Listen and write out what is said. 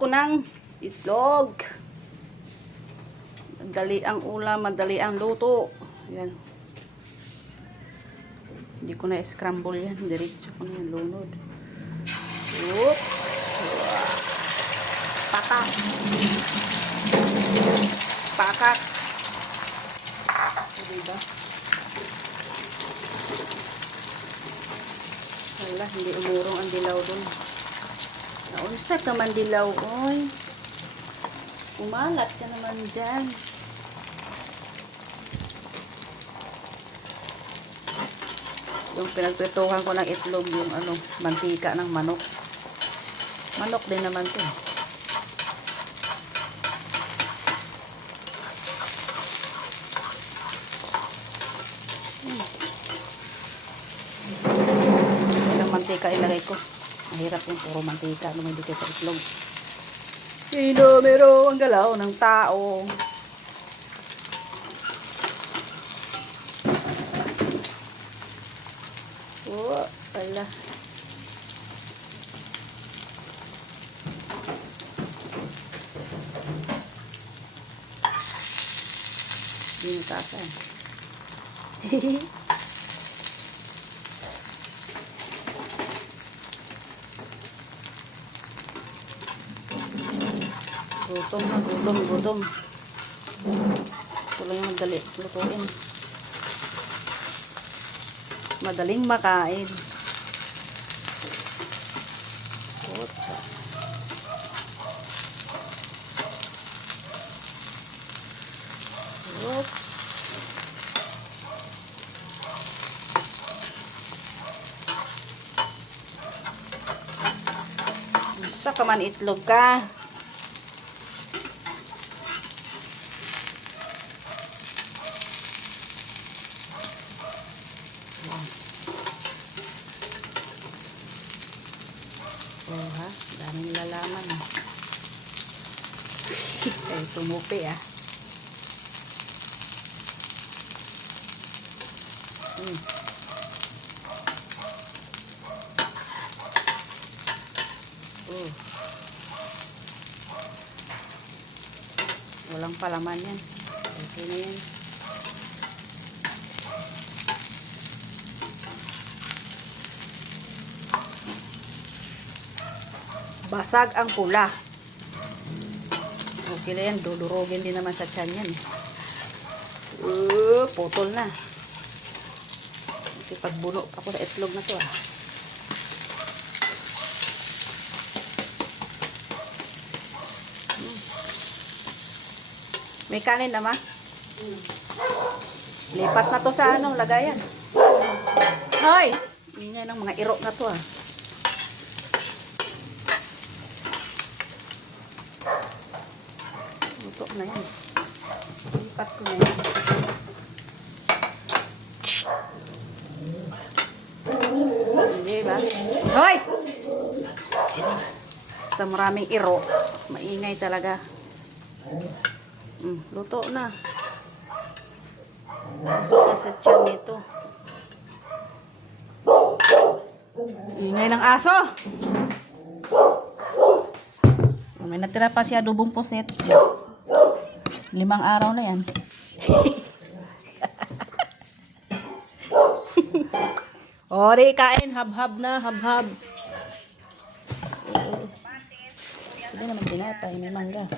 ko ng itlog. Madali ang ulam, madali ang luto. Yan. Hindi ko na scramble yan. Diretso ko na yung lunod. Oops. Pakak. Pakak. Diba? Wala, hindi umurong ang dilaw dun. Naunsa ka man dilaw, oy. Umalat ka naman dyan. Yung pinagprituhan ko ng itlog, yung mantika ng manok. Manok din naman to. Ilang mantika ilagay ko. Mahirap yung puro mantika lumidikit sa itlog. Kinomero ang galaw ng tao. Oh, ala. Binutasan. Gutom na, gutom. Ito lang yung madali lutuin. Madaling makain. Oops. Isa ka man itlog ka. Oh ha, daming lalaman. Ay, tumupi ah. Oh. Walang palaman yan. Okay na yan. Basag ang pula. Okay na yan. Dudurogin din naman sa tiyan yan. Putol na. Okay, pagbuno ako sa itlog na to ah. May kanin naman. Lipat na to sa lagayan. Hoy! Ingay ng mga iro na to ah. Luto na yan. Lipat ko na yan. Hindi ba? Hoy! Basta maraming iro. Maingay talaga. Luto na. Pasok na sa tiyan nito. Ingay ng aso. May natira pa si adobong puset. 5 araw na yan. Ori, kain. Hab-hab na. Hab-hab. Hindi naman tinapay. May mangga.